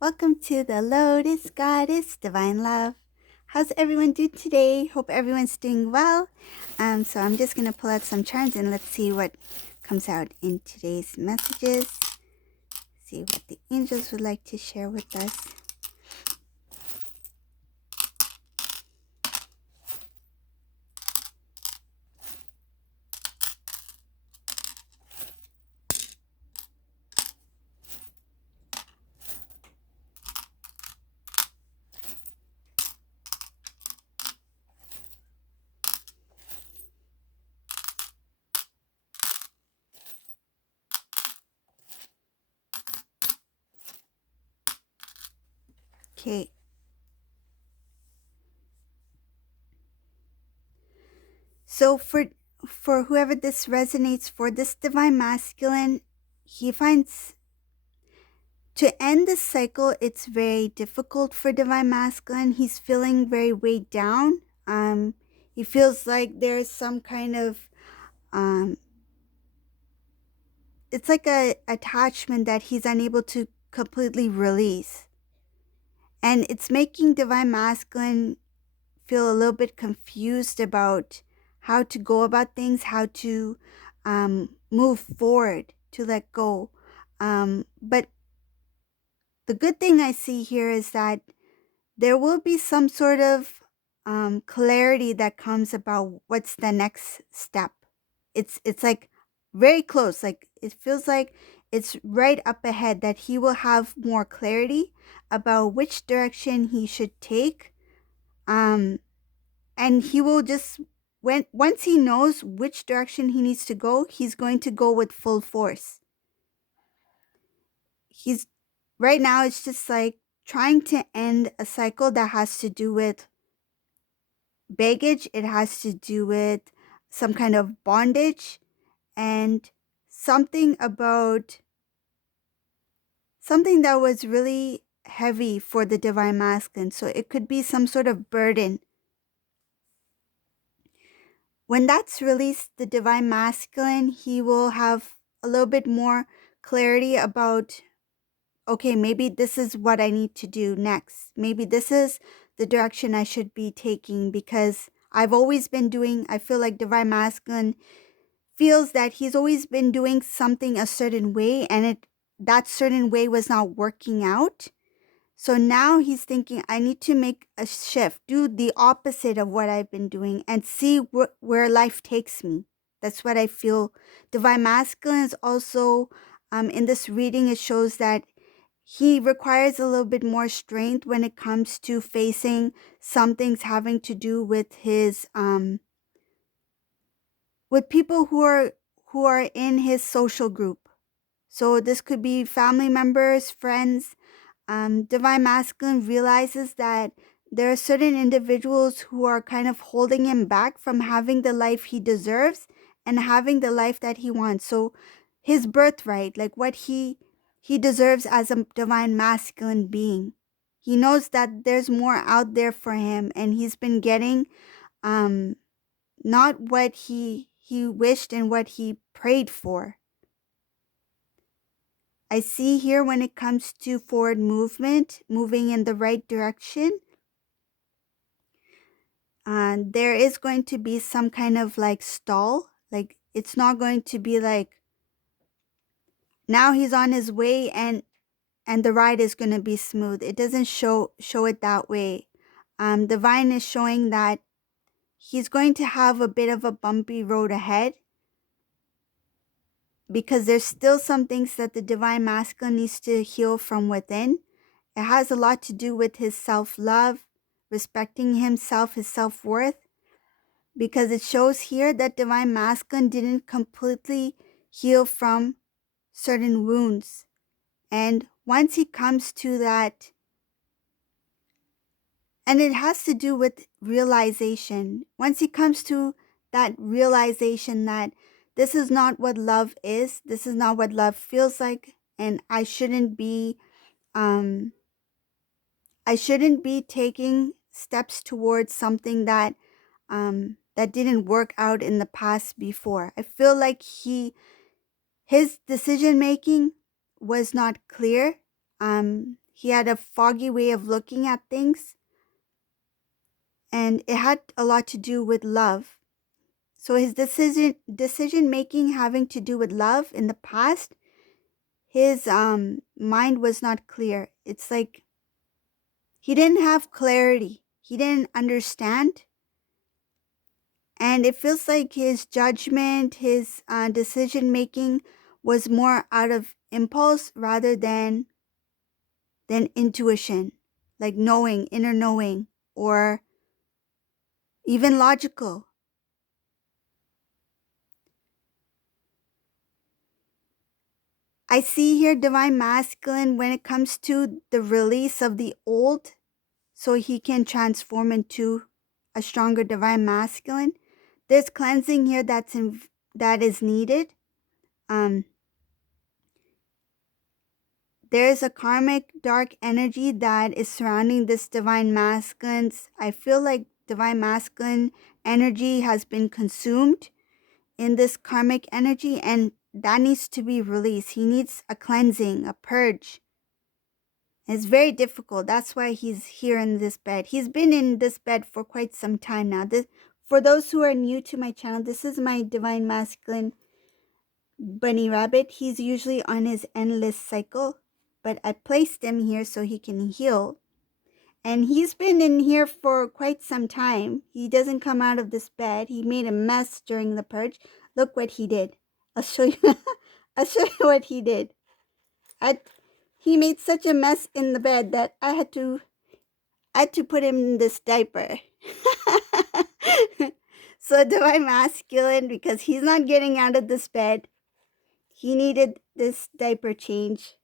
Welcome to the Lotus Goddess Divine Love. How's everyone doing today? Hope everyone's doing well. So I'm just gonna pull out some charms and let's see what comes out in today's messages. See what the angels would like to share with us. Okay. So for whoever this resonates for, this divine masculine, he finds to end this cycle, it's very difficult for divine masculine. He's feeling very weighed down. He feels like there's some kind of it's like a attachment that he's unable to completely release. And it's making divine masculine feel a little bit confused about how to go about things, how to move forward, to let go. But the good thing I see here is that there will be some sort of clarity that comes about what's the next step. It's like very close. Like it feels like it's right up ahead that he will have more clarity about which direction he should take. And he will just once he knows which direction he needs to go, he's going to go with full force. He's right now it's just like trying to end a cycle that has to do with baggage, it has to do with some kind of bondage, and something about something that was really heavy for the divine masculine. So it could be some sort of burden. When that's released, the divine masculine, he will have a little bit more clarity about, okay, maybe this is what I need to do next. Maybe this is the direction I should be taking, because I've always been doing, I feel like divine masculine feels that he's always been doing something a certain way, and that certain way was not working out. So now he's thinking, I need to make a shift, do the opposite of what I've been doing, and see where life takes me. That's what I feel. Divine masculine is also, in this reading, it shows that he requires a little bit more strength when it comes to facing some things having to do with his, with people who are in his social group. So this could be family members, friends. Divine masculine realizes that there are certain individuals who are kind of holding him back from having the life he deserves and having the life that he wants. So his birthright, like what he deserves as a divine masculine being. He knows that there's more out there for him, and he's been getting not what he wished and what he prayed for. I see here when it comes to forward movement, moving in the right direction, there is going to be some kind of like stall. Like it's not going to be like now he's on his way and the ride is going to be smooth. It doesn't show it that way. Divine is showing that he's going to have a bit of a bumpy road ahead, because there's still some things that the divine masculine needs to heal from within. It has a lot to do with his self-love, respecting himself, his self-worth, because it shows here that divine masculine didn't completely heal from certain wounds. And once he comes to that, and it has to do with realization, once he comes to that realization that this is not what love is, this is not what love feels like, and I shouldn't be taking steps towards something that that didn't work out in the past before. I feel like his decision making was not clear. He had a foggy way of looking at things, and it had a lot to do with love. So his decision making having to do with love in the past, his mind was not clear. It's like he didn't have clarity. He didn't understand. And it feels like his judgment, his decision making was more out of impulse rather than intuition, like knowing, inner knowing, or even logical. I see here divine masculine when it comes to the release of the old so he can transform into a stronger divine masculine. There's cleansing here that is needed. Um, there's a karmic dark energy that is surrounding this divine masculine. I feel like divine masculine energy has been consumed in this karmic energy, and that needs to be released. He needs a cleansing, a purge. It's very difficult. That's why he's here in this bed. He's been in this bed for quite some time now. For those who are new to my channel, this is my divine masculine bunny rabbit. He's usually on his endless cycle, but I placed him here so he can heal. And he's been in here for quite some time. He doesn't come out of this bed. He made a mess during the purge. Look what he did. I'll show you. I'll show you what he did. He made such a mess in the bed that I had to put him in this diaper. So divine masculine, because he's not getting out of this bed, he needed this diaper change.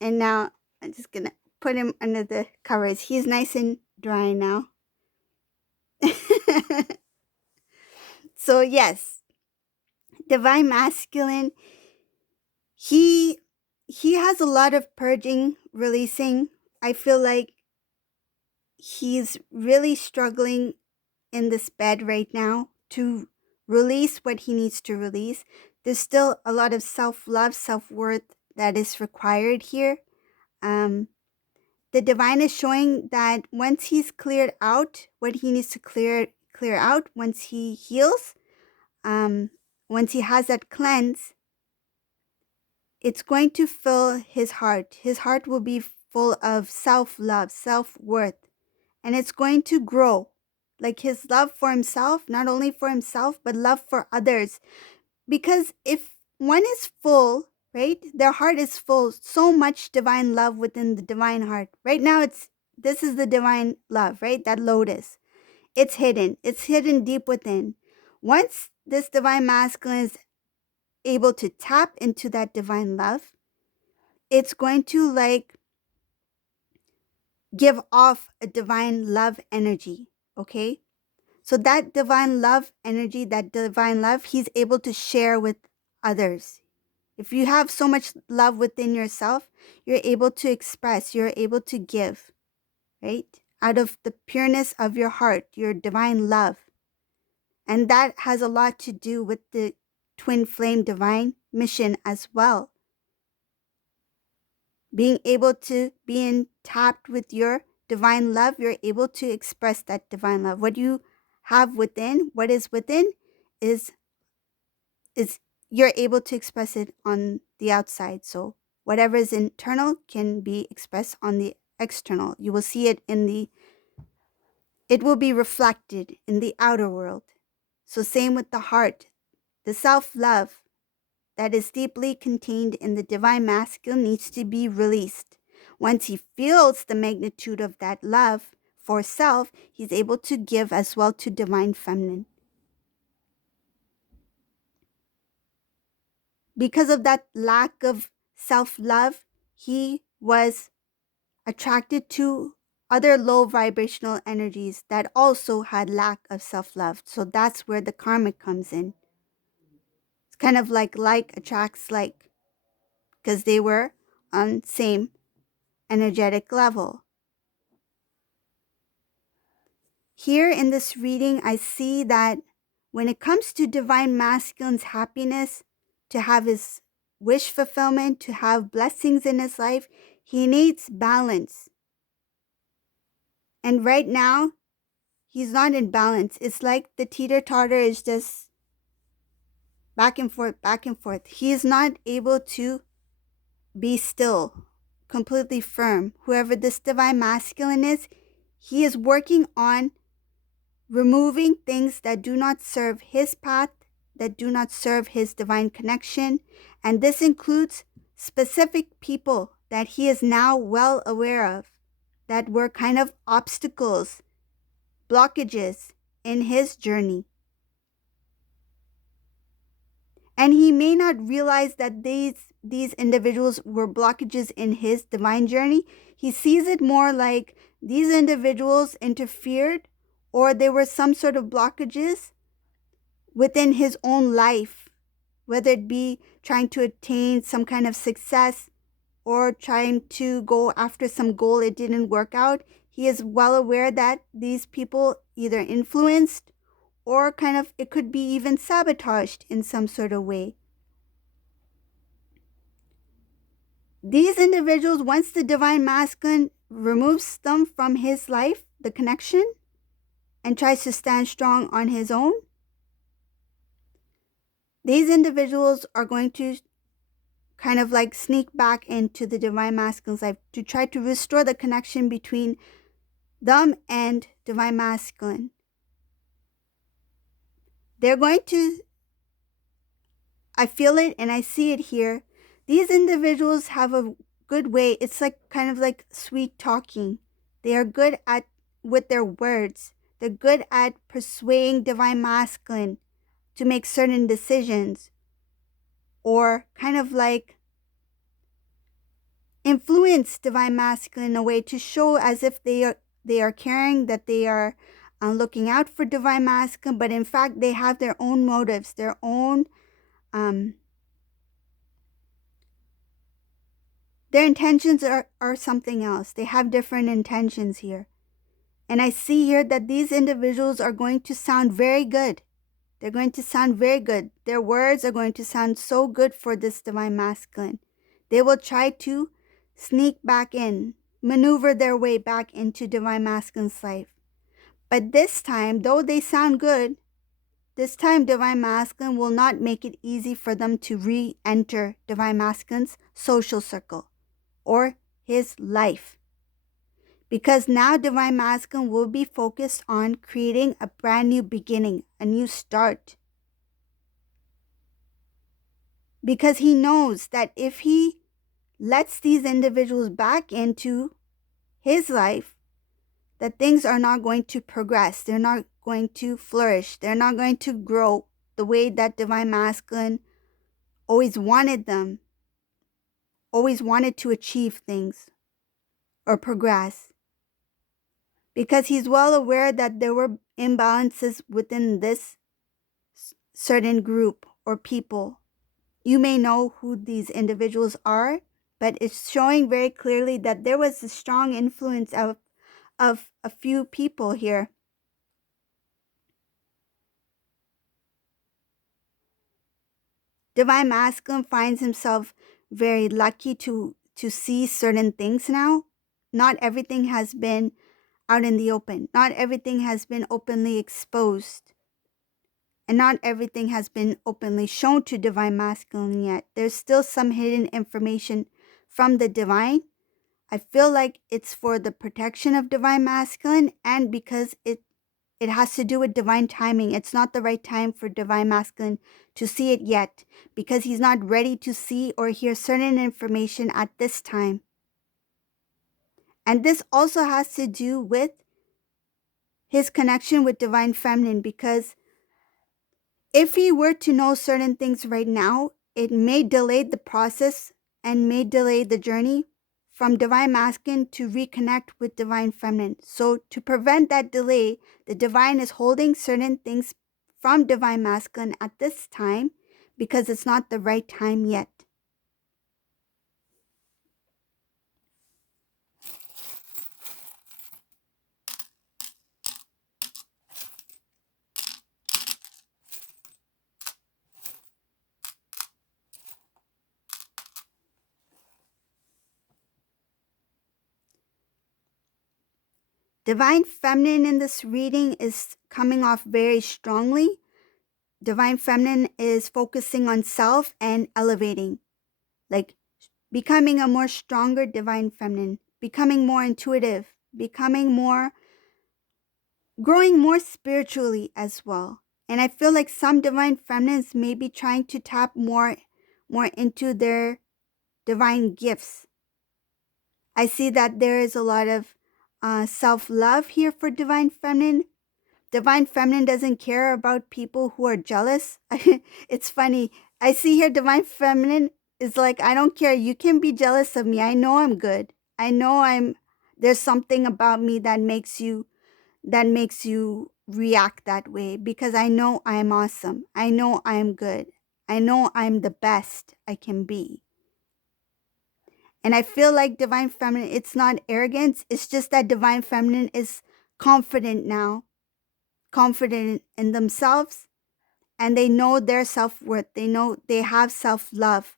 And now I'm just gonna put him under the covers. He's nice and dry now. So yes, divine masculine, he has a lot of purging, releasing. I feel like he's really struggling in this bed right now to release what he needs to release. There's still a lot of self-love, self-worth that is required here. The divine is showing that once he's cleared out what he needs to clear out, once he heals, once he has that cleanse, it's going to fill his heart. His heart will be full of self-love, self-worth, and it's going to grow. Like his love for himself, not only for himself, but love for others. Because if one is full, right, their heart is full, so much divine love within the divine heart. Right now, this is the divine love, right? That lotus. It's hidden deep within. Once this divine masculine is able to tap into that divine love, it's going to like give off a divine love energy, okay? So that divine love energy, that divine love, he's able to share with others. If you have so much love within yourself, you're able to express, you're able to give, right? Out of the pureness of your heart, your divine love. And that has a lot to do with the twin flame divine mission as well. Being able to be in tapped with your divine love, you're able to express that divine love. What you have within, what is within, is you're able to express it on the outside. So whatever is internal can be expressed on the external. You will see it it will be reflected in the outer world. So same with the heart, the self-love that is deeply contained in the divine masculine needs to be released. Once he feels the magnitude of that love for self, he's able to give as well to divine feminine. Because of that lack of self-love, he was attracted to other low vibrational energies that also had lack of self-love. So that's where the karmic comes in. It's kind of like attracts like, because they were on same energetic level. Here in this reading, I see that when it comes to divine masculine's happiness, to have his wish fulfillment, to have blessings in his life, He needs balance. And right now, he's not in balance. It's like the teeter-totter is just back and forth, back and forth. He is not able to be still, completely firm. Whoever this divine masculine is, he is working on removing things that do not serve his path, that do not serve his divine connection. And this includes specific people that he is now well aware of that were kind of obstacles, blockages in his journey. And he may not realize that these individuals were blockages in his divine journey. He sees it more like these individuals interfered, or there were some sort of blockages within his own life, whether it be trying to attain some kind of success or trying to go after some goal it didn't work out. He is well aware that these people either influenced or kind of it could be even sabotaged in some sort of way. These individuals, once the divine masculine removes them from his life, the connection, and tries to stand strong on his own, these individuals are going to kind of like sneak back into the divine masculine's life to try to restore the connection between them and divine masculine. They're going to, I feel it and I see it here. These individuals have a good way. It's like kind of like sweet talking. They are good at with their words. They're good at persuading divine masculine to make certain decisions, or kind of like influence divine masculine in a way to show as if they are caring, that they are looking out for divine masculine, but in fact they have their own motives, their own their intentions are something else. They have different intentions here. And I see here that these individuals are going to sound very good. They're going to sound very good. Their words are going to sound so good for this divine masculine. They will try to sneak back in, maneuver their way back into divine masculine's life. But this time, though they sound good, this time divine masculine will not make it easy for them to re-enter divine masculine's social circle or his life. Because now divine masculine will be focused on creating a brand new beginning, a new start. Because he knows that if he lets these individuals back into his life, that things are not going to progress. They're not going to flourish. They're not going to grow the way that divine masculine always wanted them, always wanted to achieve things or progress. Because he's well aware that there were imbalances within this certain group or people. You may know who these individuals are, but it's showing very clearly that there was a strong influence of a few people here. Divine masculine finds himself very lucky to see certain things now. Not everything has been out in the open. Not everything has been openly exposed. And not everything has been openly shown to divine masculine yet. There's still some hidden information from the divine. I feel like it's for the protection of divine masculine, and because it has to do with divine timing. It's not the right time for divine masculine to see it yet, because he's not ready to see or hear certain information at this time. And this also has to do with his connection with divine feminine, because if he were to know certain things right now, it may delay the process and may delay the journey from divine masculine to reconnect with divine feminine. So to prevent that delay, the divine is holding certain things from divine masculine at this time because it's not the right time yet. Divine feminine in this reading is coming off very strongly. Divine feminine is focusing on self and elevating, like becoming a more stronger divine feminine, becoming more intuitive, becoming more, growing more spiritually as well. And I feel like some divine feminines may be trying to tap more into their divine gifts. I see that there is a lot of self-love here for divine feminine. Divine feminine doesn't care about people who are jealous. It's funny. I see here divine feminine is like, I don't care. You can be jealous of me. I know I'm good. I know there's something about me that makes you react that way, because I know I'm awesome. I know I'm good. I know I'm the best I can be. And I feel like divine feminine, it's not arrogance. It's just that divine feminine is confident now, confident in themselves, and they know their self-worth. They know they have self-love.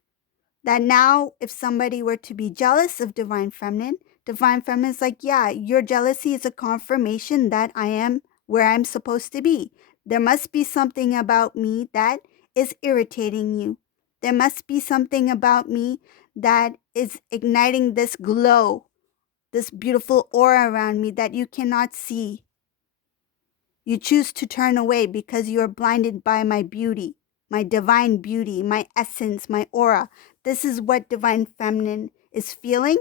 That now, if somebody were to be jealous of divine feminine is like, yeah, your jealousy is a confirmation that I am where I'm supposed to be. There must be something about me that is irritating you. There must be something about me that is igniting this glow, this beautiful aura around me that you cannot see. You choose to turn away because you are blinded by my beauty, my divine beauty, my essence, my aura. This is what divine feminine is feeling.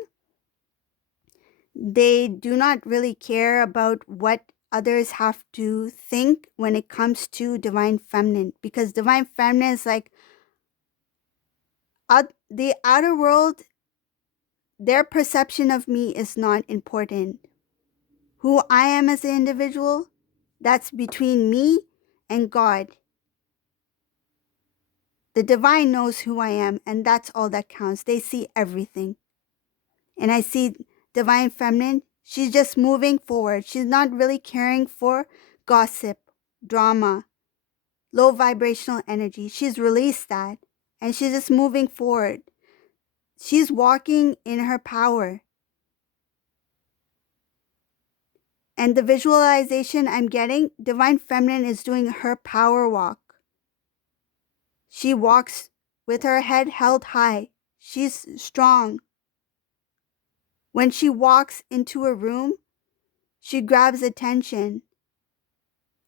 They do not really care about what others have to think when it comes to divine feminine, because divine feminine is like, the outer world, their perception of me is not important. Who I am as an individual, that's between me and God. The divine knows who I am, and that's all that counts. They see everything. And I see divine feminine, she's just moving forward. She's not really caring for gossip, drama, low vibrational energy. She's released that, and she's just moving forward. She's walking in her power. And the visualization I'm getting, divine feminine is doing her power walk. She walks with her head held high. She's strong. When she walks into a room, she grabs attention.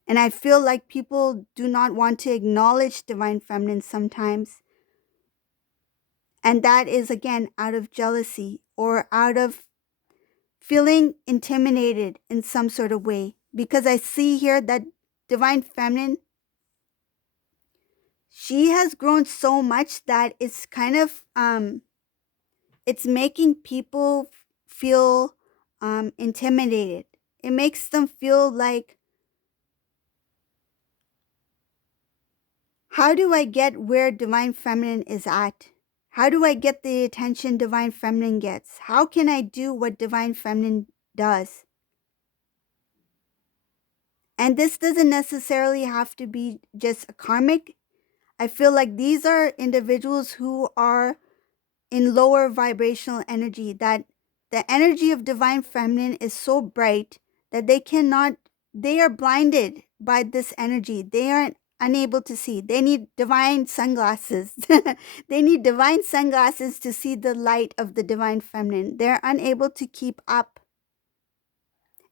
And I feel like people do not want to acknowledge divine feminine sometimes. And that is, again, out of jealousy or out of feeling intimidated in some sort of way. Because I see here that divine feminine, she has grown so much that it's kind of, it's making people feel intimidated. It makes them feel like, how do I get where divine feminine is at? How do I get the attention divine feminine gets? How can I do what divine feminine does? And this doesn't necessarily have to be just a karmic. I feel like these are individuals who are in lower vibrational energy, that the energy of divine feminine is so bright that they are blinded by this energy. They are unable to see. They need divine sunglasses. They need divine sunglasses to see the light of the divine feminine. They're unable to keep up.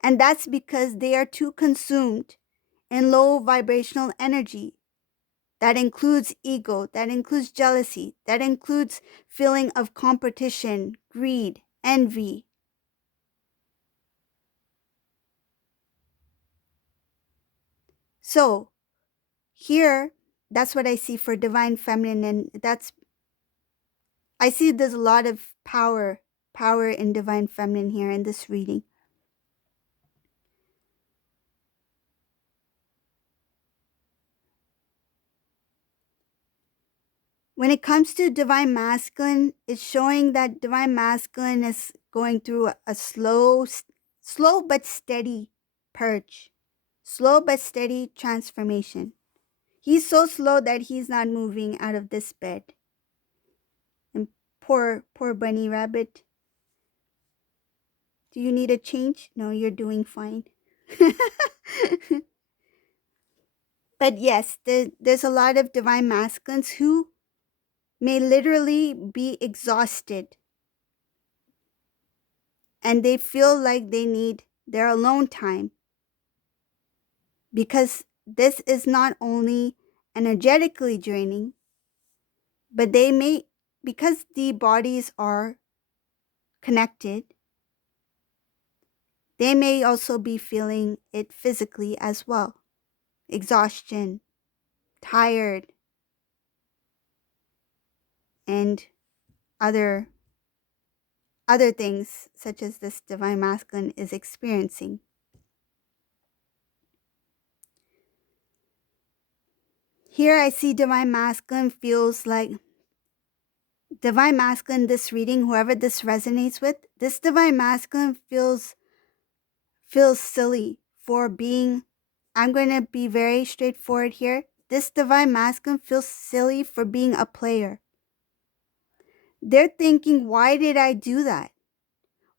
And that's because they are too consumed in low vibrational energy. That includes ego, that includes jealousy, that includes feeling of competition, greed, envy. So here, that's what I see for divine feminine, and I see there's a lot of power in divine feminine here in this reading. When it comes to divine masculine, it's showing that divine masculine is going through a slow but steady purge, slow but steady transformation. He's so slow that he's not moving out of this bed. And poor bunny rabbit. Do you need a change? No, you're doing fine. But yes, there's a lot of divine masculines who may literally be exhausted and they feel like they need their alone time, because this is not only energetically draining, but they may, because the bodies are connected, they may also be feeling it physically as well. Exhaustion, tired, and other things such as this divine masculine is experiencing. Here I see divine masculine feels like divine masculine, this reading, whoever this resonates with, this divine masculine feels silly for being, I'm going to be very straightforward here. This divine masculine feels silly for being a player. They're thinking, why did I do that?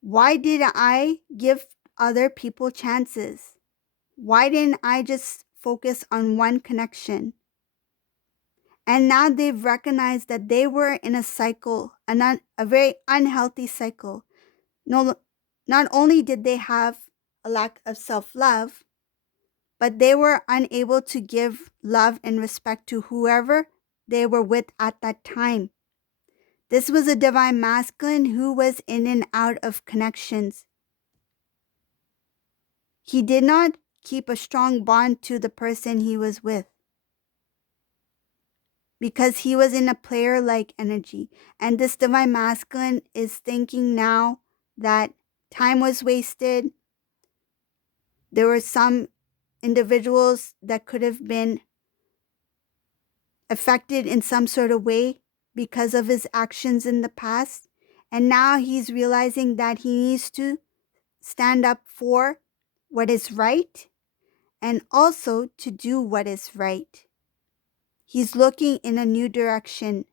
Why did I give other people chances? Why didn't I just focus on one connection? And now they've recognized that they were in a cycle, a very unhealthy cycle. No, not only did they have a lack of self-love, but they were unable to give love and respect to whoever they were with at that time. This was a divine masculine who was in and out of connections. He did not keep a strong bond to the person he was with because he was in a player-like energy. And this divine masculine is thinking now that time was wasted. There were some individuals that could have been affected in some sort of way because of his actions in the past. And now he's realizing that he needs to stand up for what is right and also to do what is right. He's looking in a new direction.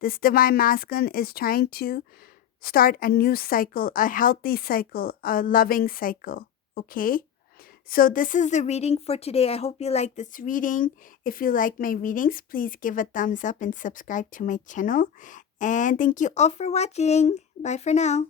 This divine masculine is trying to start a new cycle, a healthy cycle, a loving cycle. Okay? So this is the reading for today. I hope you like this reading. If you like my readings, please give a thumbs up and subscribe to my channel. And thank you all for watching. Bye for now.